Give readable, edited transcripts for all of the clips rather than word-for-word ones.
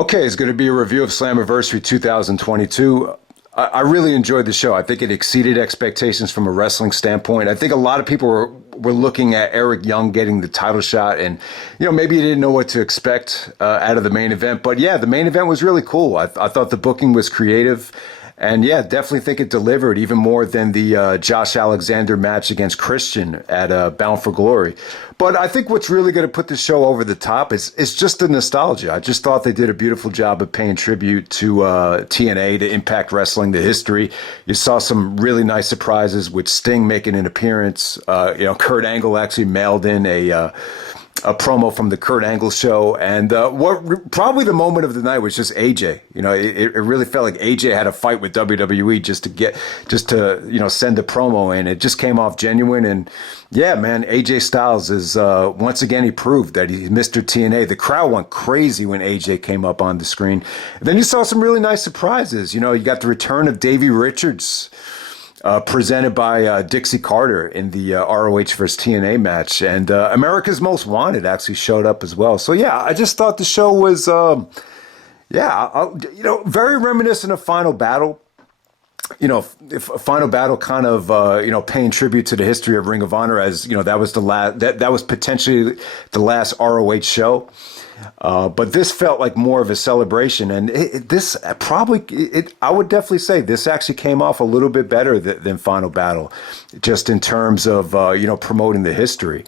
Okay, it's going to be a review of Slammiversary 2022. I really enjoyed the show. I think it exceeded expectations from a wrestling standpoint. I think a lot of people were looking at Eric Young getting the title shot, and maybe you didn't know what to expect out of the main event. But yeah, the main event was really cool. I thought the booking was creative. And yeah, definitely think it delivered even more than the Josh Alexander match against Christian at Bound for Glory. But I think what's really going to put the show over the top is just the nostalgia. I just thought they did a beautiful job of paying tribute to TNA, to Impact Wrestling, the history. You saw some really nice surprises with Sting making an appearance. Kurt Angle actually mailed in a promo from the Kurt Angle show, and probably the moment of the night was just AJ. It really felt like AJ had a fight with WWE just to send a promo, and it just came off genuine. And yeah, man, AJ Styles is once again, he proved that he's Mr. TNA. The crowd went crazy when AJ came up on the screen. And then you saw some really nice surprises. You got the return of Davey Richards. Presented by Dixie Carter in the ROH versus TNA match. And America's Most Wanted actually showed up as well. So, yeah, I just thought the show was, very reminiscent of Final Battle. If Final Battle kind of, paying tribute to the history of Ring of Honor as, that was the last, that was potentially the last ROH show. But this felt like more of a celebration, and I would definitely say this actually came off a little bit better than Final Battle, just in terms of promoting the history.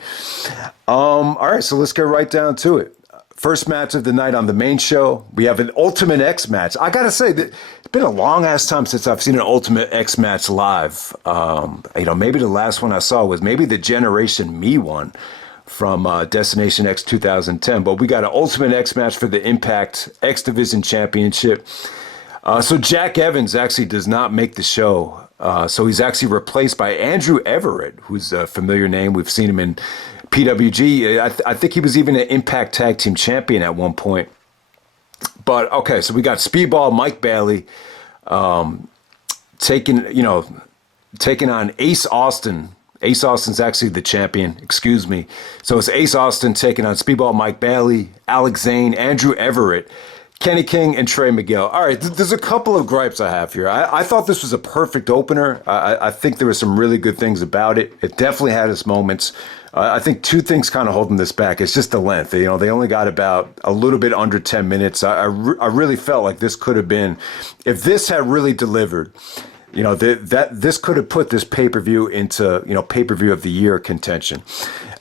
All right, so let's get right down to it. First match of the night on the main show, we have an Ultimate X match. I gotta say that it's been a long ass time since I've seen an Ultimate X match live. Maybe the last one I saw was maybe the Generation Me one from Destination X 2010. But we got an Ultimate X match for the Impact X Division Championship. So Jack Evans actually does not make the show. So he's actually replaced by Andrew Everett, who's a familiar name. We've seen him in PWG. I think he was even an Impact Tag Team Champion at one point. But okay, so we got Speedball Mike Bailey taking on Ace Austin. Ace Austin's actually the champion, excuse me. So it's Ace Austin taking on Speedball Mike Bailey, Alex Zayne, Andrew Everett, Kenny King, and Trey Miguel. All right, there's a couple of gripes I have here. I thought this was a perfect opener. I think there were some really good things about it. It definitely had its moments. I think two things kind of holding this back. It's just the length. They only got about a little bit under 10 minutes. I really felt like this could have been, if this had really delivered, this could have put this pay-per-view into, pay-per-view of the year contention.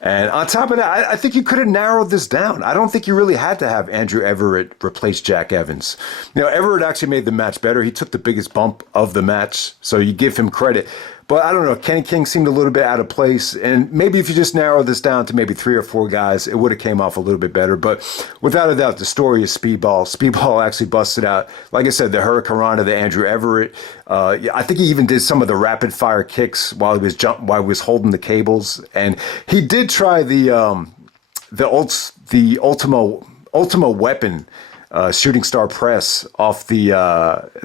And on top of that, I think you could have narrowed this down. I don't think you really had to have Andrew Everett replace Jack Evans. Everett actually made the match better. He took the biggest bump of the match, so you give him credit. But I don't know, Kenny King seemed a little bit out of place. And maybe if you just narrow this down to maybe 3 or 4 guys, it would have came off a little bit better. But without a doubt, the story is Speedball. Speedball actually busted out, like I said, the Hurricanrana, the Andrew Everett. I think he even did some of the rapid fire kicks while he was holding the cables. And he did try the Ultima Weapon shooting star press off the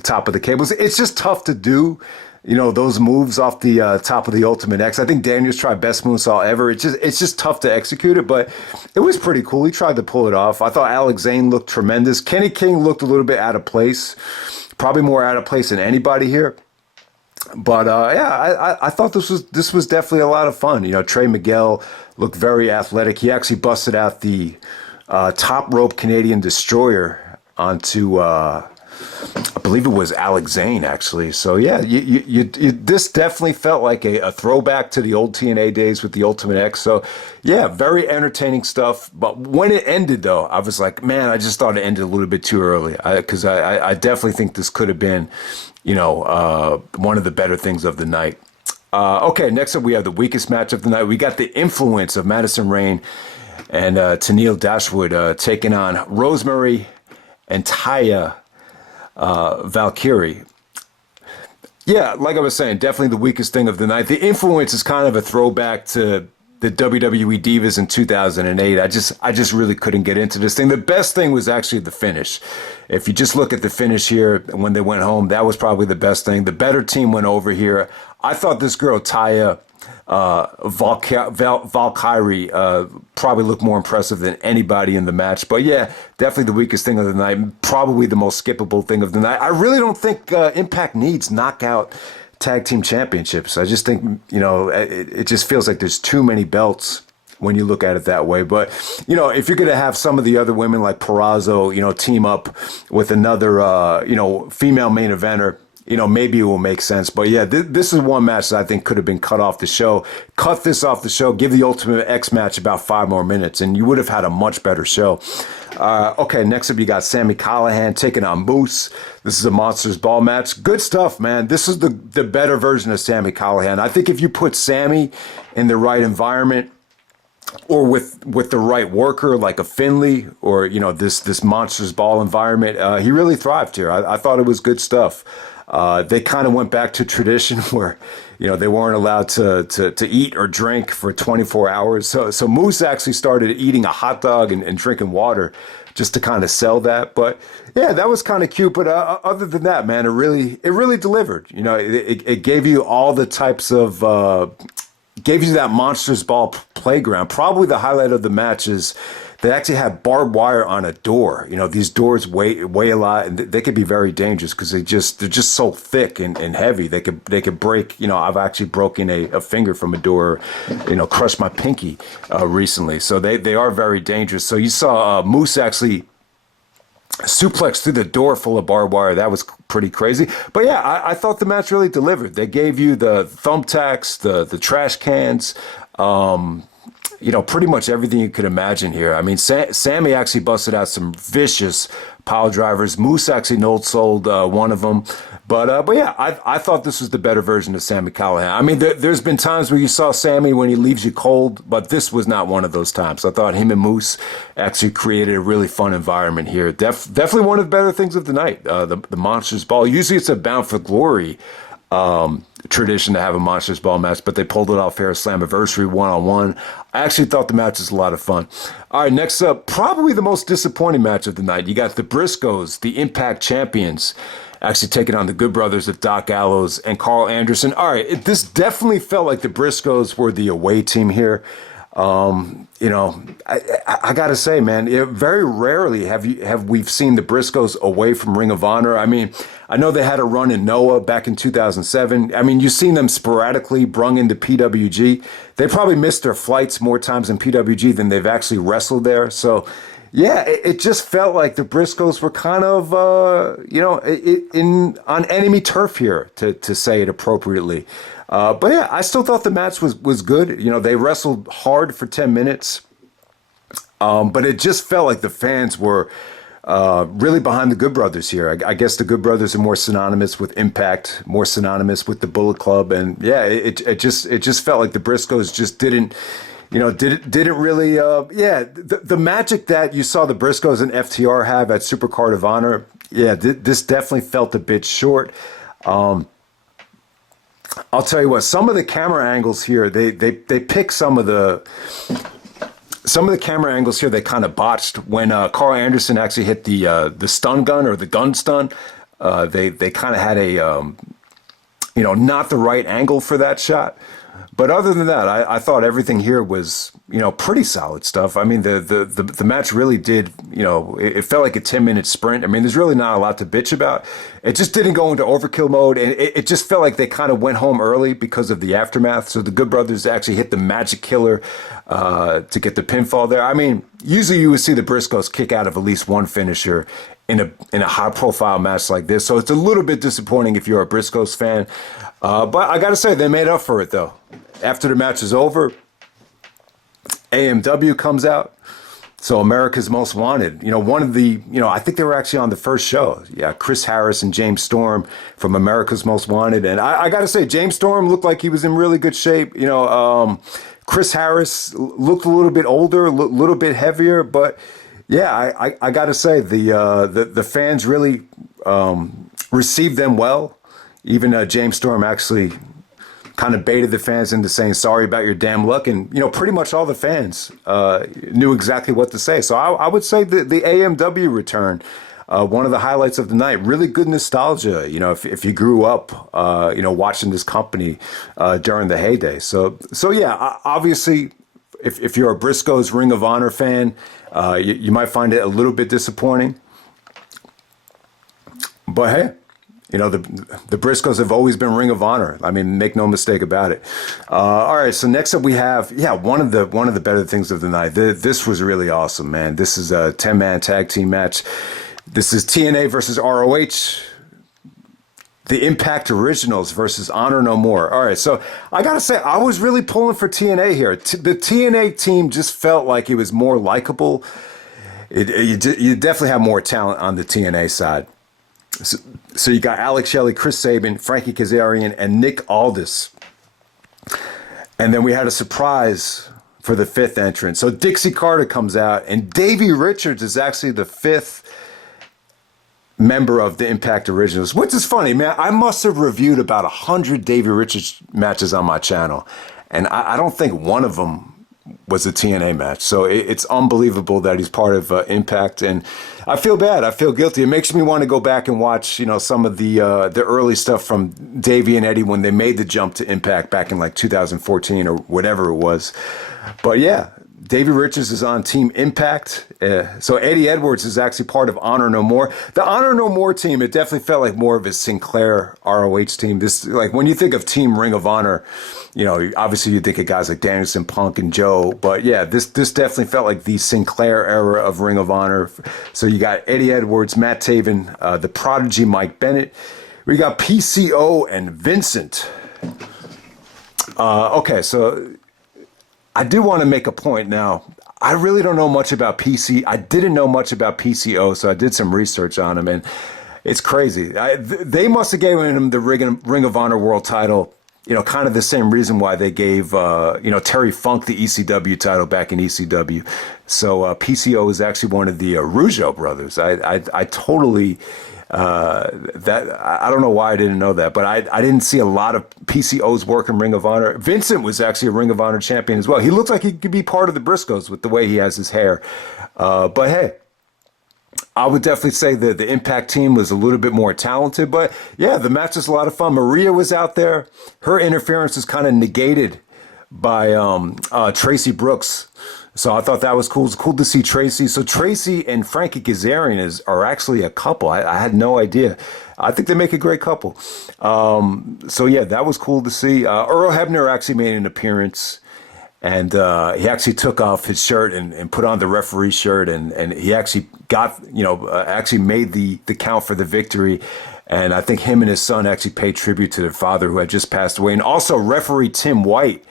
top of the cables. It's just tough to do. Those moves off the top of the Ultimate X. I think Daniels tried best moonsault ever. It's just tough to execute it, but it was pretty cool. He tried to pull it off. I thought Alex Zayne looked tremendous. Kenny King looked a little bit out of place, probably more out of place than anybody here. But I thought this was definitely a lot of fun. Trey Miguel looked very athletic. He actually busted out the top rope Canadian Destroyer onto. I believe it was Alex Zayne, actually. So, yeah, this definitely felt like a throwback to the old TNA days with the Ultimate X. So, yeah, very entertaining stuff. But when it ended, though, I was like, man, I just thought it ended a little bit too early. Because I definitely think this could have been, one of the better things of the night. Okay, next up we have the weakest match of the night. We got the influence of Madison Rayne and Tennille Dashwood taking on Rosemary and Taya. Valkyrie. Yeah, like I was saying, definitely the weakest thing of the night. The influence is kind of a throwback to the WWE Divas in 2008. I just really couldn't get into this thing. The best thing was actually the finish. If you just look at the finish here when they went home, that was probably the best thing. The better team went over here. I thought this girl, Taya, Valkyrie probably looked more impressive than anybody in the match. But yeah, definitely the weakest thing of the night. Probably the most skippable thing of the night. I really don't think Impact needs knockout tag team championships. I just think, it just feels like there's too many belts when you look at it that way. But, if you're going to have some of the other women like Purrazzo, team up with another, female main eventer, maybe it will make sense. But yeah, this is one match that I think could have been cut off the show. Cut this off the show, give the Ultimate X match about 5 more minutes, and you would have had a much better show. Okay, next up you got Sami Callihan taking on Moose. This is a Monsters Ball match. Good stuff, man. This is the better version of Sami Callihan. I think if you put Sami in the right environment, or with the right worker like a Finley, or this Monsters Ball environment, he really thrived here. I thought it was good stuff. They kind of went back to tradition where they weren't allowed to eat or drink for 24 hours. So Moose actually started eating a hot dog and drinking water just to kind of sell that. But yeah, that was kind of cute. But other than that, man, it really delivered. It gave you all the types of gave you that Monsters Ball playground. Probably the highlight of the match is they actually had barbed wire on a door. These doors weigh a lot, and they could be very dangerous because they're just so thick and heavy. They could break. I've actually broken a finger from a door, crushed my pinky recently. So they are very dangerous. So you saw Moose actually suplex through the door full of barbed wire. That was pretty crazy. But yeah, I thought the match really delivered. They gave you the thumbtacks, the trash cans, pretty much everything you could imagine here. I mean, Sami actually busted out some vicious pile drivers. Moose actually no-sold one of them. But yeah, I thought this was the better version of Sami Callihan. I mean, there's been times where you saw Sami when he leaves you cold, but this was not one of those times. I thought him and Moose actually created a really fun environment here. Definitely one of the better things of the night, the Monsters Ball. Usually it's a Bound for Glory tradition to have a Monsters Ball match, but they pulled it off here at Slammiversary one-on-one. I actually thought the match was a lot of fun. All right, next up, probably the most disappointing match of the night. You got the Briscoes, the Impact champions, actually taking on the Good Brothers of Doc Gallows and Carl Anderson. All right, this definitely felt like the Briscoes were the away team here. I gotta say, man, very rarely have we've seen the Briscoes away from Ring of Honor. I mean, I know they had a run in Noah back in 2007. I mean, you've seen them sporadically brung into PWG. They probably missed their flights more times in PWG than they've actually wrestled there. So, yeah, it just felt like the Briscoes were kind of, on enemy turf here, to say it appropriately. But yeah, I still thought the match was good. They wrestled hard for 10 minutes. But it just felt like the fans were really behind the Good Brothers here. I guess the Good Brothers are more synonymous with Impact, more synonymous with the Bullet Club. And yeah, it just felt like the Briscoes just didn't really, the magic that you saw the Briscoes and FTR have at Supercard of Honor, yeah, this definitely felt a bit short. I'll tell you what, some of the camera angles here, they pick some of the camera angles here they kind of botched. When Carl Anderson actually hit the stun gun or the gun stun, they kind of had a, not the right angle for that shot. But other than that, I thought everything here was, pretty solid stuff. I mean, the match really did, it felt like a 10-minute sprint. I mean, there's really not a lot to bitch about. It just didn't go into overkill mode, and it just felt like they kind of went home early because of the aftermath. So the Good Brothers actually hit the Magic Killer to get the pinfall there. I mean, usually you would see the Briscoes kick out of at least one finisher in a high-profile match like this. So it's a little bit disappointing if you're a Briscoes fan. But I got to say, they made up for it, though. After the match is over, AMW comes out. So America's Most Wanted. One of the, I think they were actually on the first show. Yeah, Chris Harris and James Storm from America's Most Wanted. And I got to say, James Storm looked like he was in really good shape. Chris Harris looked a little bit older, a little bit heavier. But yeah, I got to say, the fans really received them well. Even James Storm actually kind of baited the fans into saying sorry about your damn luck, and pretty much all the fans knew exactly what to say. So I would say the AMW return one of the highlights of the night. Really good nostalgia, if you grew up, watching this company during the heyday. So yeah, obviously, if you're a Briscoes Ring of Honor fan, you might find it a little bit disappointing. But hey, the Briscoes have always been Ring of Honor. I mean, make no mistake about it. All right, so next up we have, one of the better things of the night. This was really awesome, man. This is a 10-man tag team match. This is TNA versus ROH. The Impact Originals versus Honor No More. All right, so I got to say, I was really pulling for TNA here. The TNA team just felt like it was more likable. You definitely have more talent on the TNA side. So you got Alex Shelley, Chris Sabin, Frankie Kazarian, and Nick Aldis. And then we had a surprise for the fifth entrant. So Dixie Carter comes out, and Davey Richards is actually the fifth member of the Impact Originals, which is funny, man. I must have reviewed about 100 Davey Richards matches on my channel, and I don't think one of them was a TNA match. So it's unbelievable that he's part of Impact, and I feel bad. I feel guilty. It makes me want to go back and watch, some of the early stuff from Davey and Eddie when they made the jump to Impact back in like 2014 or whatever it was. But yeah, Davey Richards is on Team Impact. So Eddie Edwards is actually part of Honor No More. The Honor No More team, it definitely felt like more of a Sinclair ROH team. This, like, when you think of Team Ring of Honor, obviously you think of guys like Danielson, Punk, and Joe. But yeah, this definitely felt like the Sinclair era of Ring of Honor. So you got Eddie Edwards, Matt Taven, the Prodigy Mike Bennett. We got PCO and Vincent. Okay, so I do want to make a point now. I really don't know much about PC. I didn't know much about PCO, so I did some research on him, and it's crazy. They must have given him the Ring of Honor World title, kind of the same reason why they gave, Terry Funk the ECW title back in ECW. So PCO is actually one of the Rougeau brothers. I totally... I don't know why I didn't know that, but I didn't see a lot of PCO's work in Ring of Honor. Vincent was actually a Ring of Honor champion as well. He looks like he could be part of the Briscoes with the way he has his hair. But hey, I would definitely say that the Impact team was a little bit more talented, but yeah, the match was a lot of fun. Maria was out there. Her interference was kind of negated by Tracy Brooks. So I thought that was cool. It's cool to see Tracy. So Tracy and Frankie Kazarian are actually a couple. I had no idea. I think they make a great couple. So yeah, that was cool to see. Earl Hebner actually made an appearance, and he actually took off his shirt and put on the referee shirt, and he actually got, actually made the count for the victory. And I think him and his son actually paid tribute to their father, who had just passed away. And also referee Tim White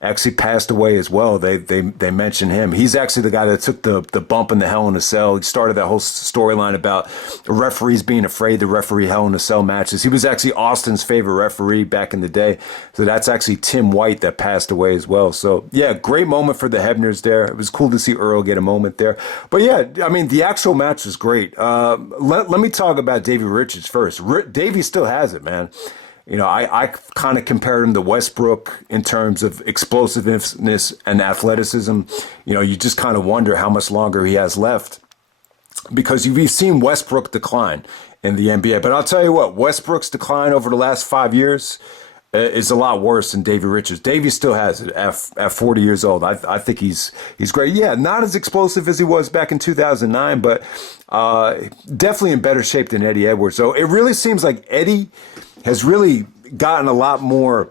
actually passed away as well. They mentioned him. He's actually the guy that took the bump in the Hell in a Cell. He started that whole storyline about referees being afraid to referee Hell in a Cell matches. He was actually Austin's favorite referee back in the day. So that's actually Tim White that passed away as well. So yeah, great moment for the Hebners there. It was cool to see Earl get a moment there. But yeah, I mean, the actual match was great. Let me talk about Davey Richards first. Davey still has it, man. I kind of compared him to Westbrook in terms of explosiveness and athleticism. You just kind of wonder how much longer he has left, because we've seen Westbrook decline in the NBA. But I'll tell you what, Westbrook's decline over the last 5 years is a lot worse than Davey Richards. Davey still has it at 40 years old. I think he's great. Yeah, not as explosive as he was back in 2009, but definitely in better shape than Eddie Edwards. So it really seems like Eddie has really gotten a lot more.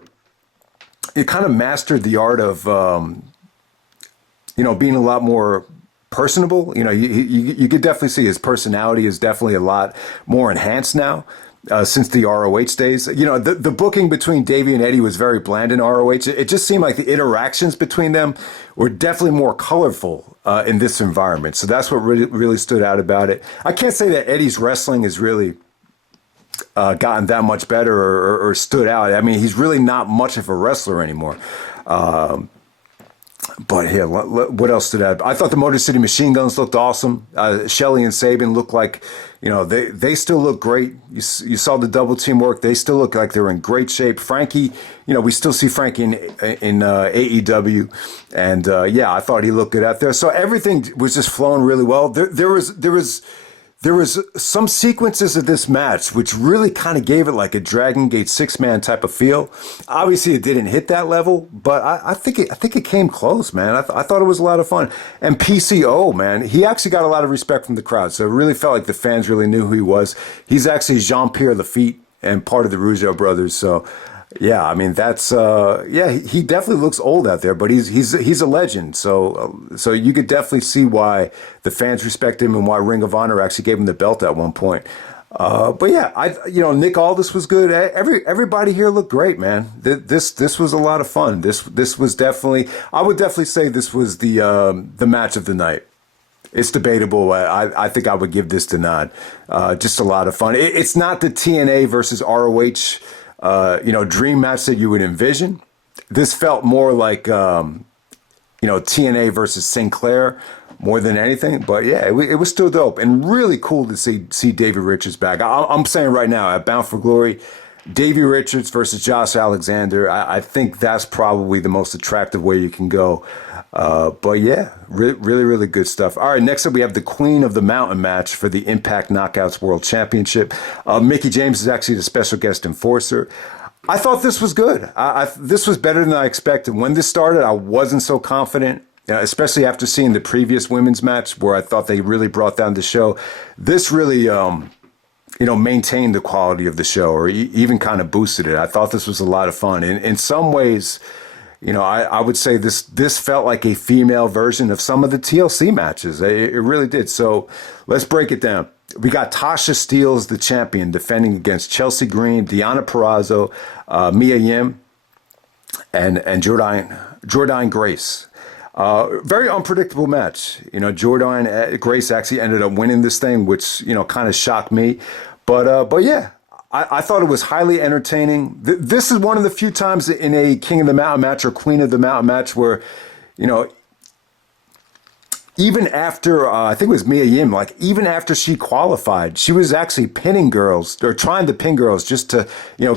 It kind of mastered the art of, being a lot more personable. You could definitely see his personality is definitely a lot more enhanced now since the ROH days. The booking between Davey and Eddie was very bland in ROH. It just seemed like the interactions between them were definitely more colorful in this environment. So that's what really stood out about it. I can't say that Eddie's wrestling is really gotten that much better or stood out. I mean, he's really not much of a wrestler anymore. But here, what else stood out? I thought the Motor City Machine Guns looked awesome. Shelley and Sabin looked like, they still look great. You saw the double team work. They still look like they're in great shape. Frankie, we still see Frankie in AEW. And yeah, I thought he looked good out there. So everything was just flowing really well. There was there was some sequences of this match which really kind of gave it like a Dragon Gate 6-man type of feel. Obviously, it didn't hit that level, but I think it came close, man. I thought it was a lot of fun. And PCO, man, he actually got a lot of respect from the crowd, so it really felt like the fans really knew who he was. He's actually Jean-Pierre Lafitte and part of the Rougeau brothers, so yeah, I mean that's he definitely looks old out there, but he's a legend. So you could definitely see why the fans respect him and why Ring of Honor actually gave him the belt at one point. But yeah, Nick Aldis was good. Everybody here looked great, man. This was a lot of fun. This was definitely, I would definitely say this was the match of the night. It's debatable. I think I would give this the nod. Just a lot of fun. It's not the TNA versus ROH. Dream match that you would envision. This felt more like, TNA versus Sinclair more than anything. But yeah, it was still dope and really cool to see Davey Richards back. I'm saying right now at Bound for Glory, Davey Richards versus Josh Alexander. I think that's probably the most attractive way you can go. But yeah, really, really good stuff. All right, next up we have the Queen of the Mountain match for the Impact Knockouts World Championship. Mickie James is actually the special guest enforcer. I thought this was good. This was better than I expected. When this started, I wasn't so confident, especially after seeing the previous women's match where I thought they really brought down the show. This really, maintained the quality of the show or even kind of boosted it. I thought this was a lot of fun. In some ways, I would say this felt like a female version of some of the TLC matches. It really did. So let's break it down. We got Tasha Steelz, the champion, defending against Chelsea Green, Deonna Purrazzo, Mia Yim, and Jordynne Grace. Very unpredictable match. Jordynne Grace actually ended up winning this thing, which, kind of shocked me. But yeah. I thought it was highly entertaining. This is one of the few times in a King of the Mountain match or Queen of the Mountain match where, even after, I think it was Mia Yim, even after she qualified, she was actually pinning girls or trying to pin girls just to,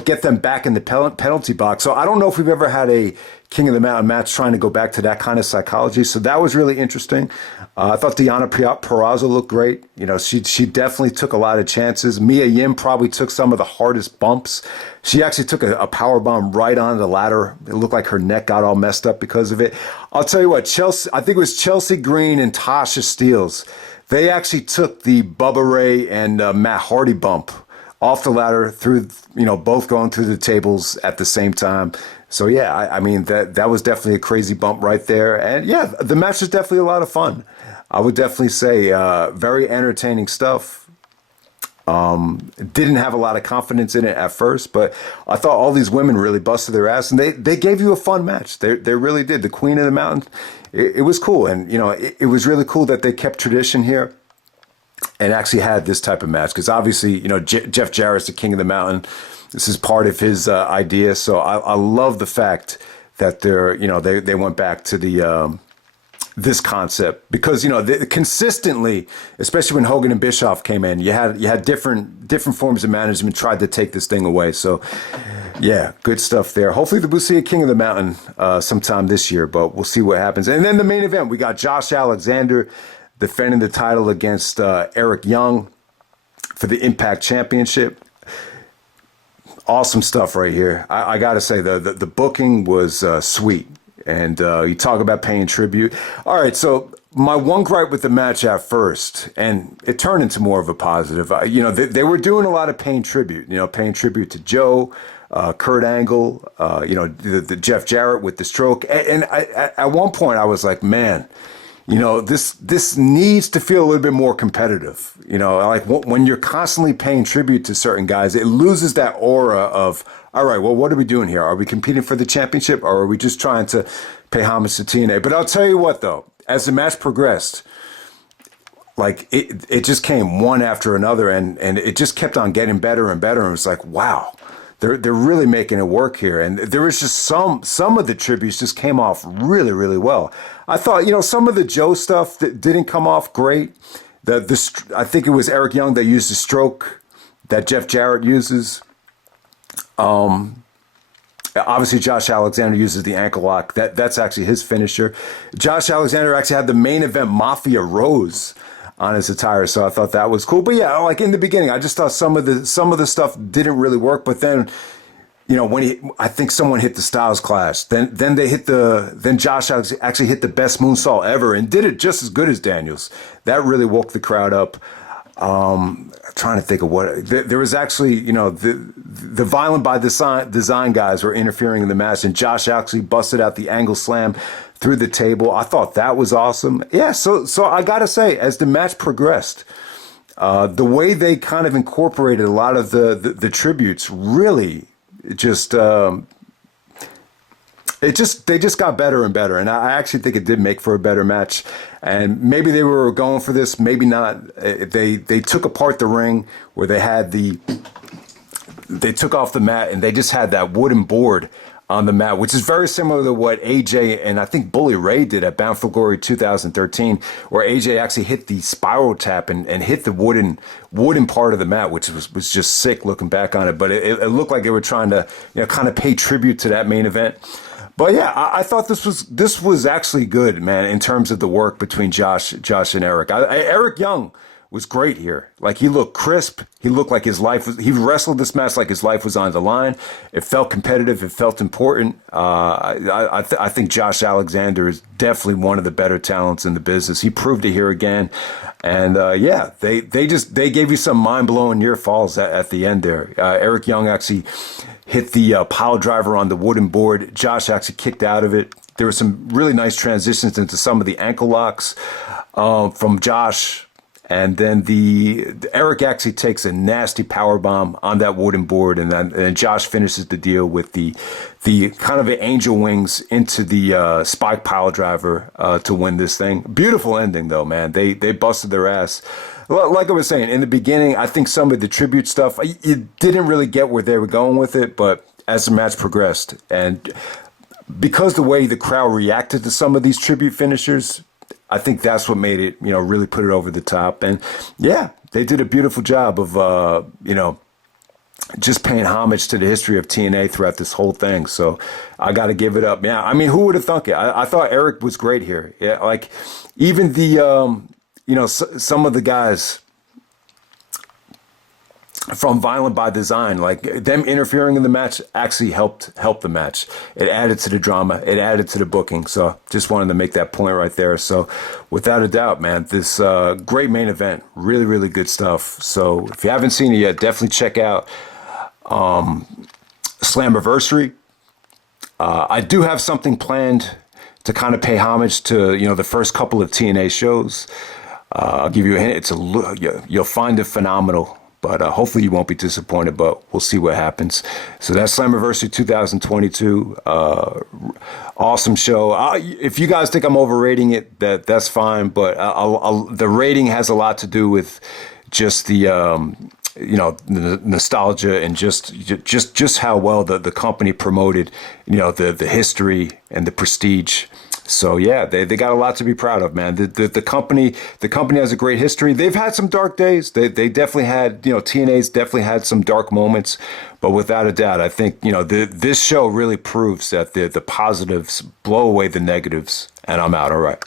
get them back in the penalty box. So I don't know if we've ever had a King of the Mountain match trying to go back to that kind of psychology. So that was really interesting. I thought Deonna Purrazzo looked great. She definitely took a lot of chances. Mia Yim probably took some of the hardest bumps. She actually took a power bomb right on the ladder. It looked like her neck got all messed up because of it. I'll tell you what, I think it was Chelsea Green and Tasha Steelz. They actually took the Bubba Ray and Matt Hardy bump off the ladder through, both going through the tables at the same time. So yeah, I mean, that was definitely a crazy bump right there. And yeah, the match was definitely a lot of fun. I would definitely say very entertaining stuff. Didn't have a lot of confidence in it at first, but I thought all these women really busted their ass, and they gave you a fun match. They really did. The Queen of the Mountain, it was cool, and it was really cool that they kept tradition here and actually had this type of match because obviously Jeff Jarrett's the King of the Mountain. This is part of his idea, so I love the fact that they went back to the this concept because consistently, especially when Hogan and Bischoff came in, you had different forms of management tried to take this thing away. So yeah, good stuff there. Hopefully we'll see a King of the Mountain sometime this year, but we'll see what happens. And then the main event, we got Josh Alexander defending the title against Eric Young for the Impact Championship. Awesome stuff right here. I got to say, the booking was sweet. And you talk about paying tribute. All right, so my one gripe with the match at first, and it turned into more of a positive, they were doing a lot of paying tribute, paying tribute to Joe, Kurt Angle, the Jeff Jarrett with the stroke. And at one point I was like, man, this needs to feel a little bit more competitive. When you're constantly paying tribute to certain guys, it loses that aura of, all right, well, what are we doing here? Are we competing for the championship or are we just trying to pay homage to TNA? But I'll tell you what, though, as the match progressed, it just came one after another and it just kept on getting better and better. And it was like, wow. They're really making it work here, and there was just some of the tributes just came off really, really well. I thought some of the Joe stuff that didn't come off great. I think it was Eric Young that used the stroke that Jeff Jarrett uses. Obviously, Josh Alexander uses the ankle lock. That's actually his finisher. Josh Alexander actually had the main event Mafia Rose. on his attire. So I thought that was cool. But yeah, like in the beginning, I just thought some of the stuff didn't really work. But then, I think someone hit the Styles Clash. Then then Josh actually hit the best moonsault ever and did it just as good as Daniels. That really woke the crowd up. Trying to think of what there was actually, the Violent by Design guys were interfering in the match, and Josh actually busted out the angle slam through the table. I thought that was awesome. Yeah, so I gotta say, as the match progressed, the way they kind of incorporated a lot of the tributes really just they just got better and better, and I actually think it did make for a better match. And maybe they were going for this, maybe not. They took apart the ring where they took off the mat and they just had that wooden board on the mat, which is very similar to what AJ and I think Bully Ray did at Bound for Glory 2013, where AJ actually hit the spiral tap and hit the wooden part of the mat, which was just sick looking back on it. But it looked like they were trying to kind of pay tribute to that main event. But yeah, I thought this was actually good, man, in terms of the work between Josh and Eric. Eric Young was great here. Like, he looked crisp. He looked like he wrestled this match like his life was on the line. It felt competitive. It felt important. I think Josh Alexander is definitely one of the better talents in the business. He proved it here again. And yeah, they gave you some mind-blowing near falls at the end there. Eric Young actually hit the pile driver on the wooden board. Josh actually kicked out of it. There were some really nice transitions into some of the ankle locks from Josh. And then Eric actually takes a nasty power bomb on that wooden board, and then Josh finishes the deal with the kind of angel wings into the spike pile driver to win this thing. Beautiful ending though, man. They busted their ass. Like I was saying in the beginning, I think some of the tribute stuff, you didn't really get where they were going with it, but as the match progressed, and because the way the crowd reacted to some of these tribute finishers, I think that's what made it, really put it over the top. And yeah, they did a beautiful job of, just paying homage to the history of TNA throughout this whole thing. So I got to give it up. Yeah, I mean, who would have thunk it? I thought Eric was great here. Yeah, like even some of the guys from Violent by Design, like them interfering in the match actually helped the match. It added to the drama. It added to the booking. So just wanted to make that point right there. So without a doubt, man, this great main event, really, really good stuff. So if you haven't seen it yet, definitely check out Slammiversary. I do have something planned to kind of pay homage to, the first couple of TNA shows. I'll give you a hint. You'll find it phenomenal. But hopefully you won't be disappointed, but we'll see what happens. So that's Slammiversary 2022. Awesome show. If you guys think I'm overrating it, that's fine. But the rating has a lot to do with just the nostalgia and just how well the company promoted, the history and the prestige. So yeah, they got a lot to be proud of, man. The company has a great history. They've had some dark days. They definitely had, TNA's definitely had some dark moments, but without a doubt, I think, this show really proves that the positives blow away the negatives. And I'm out. All right.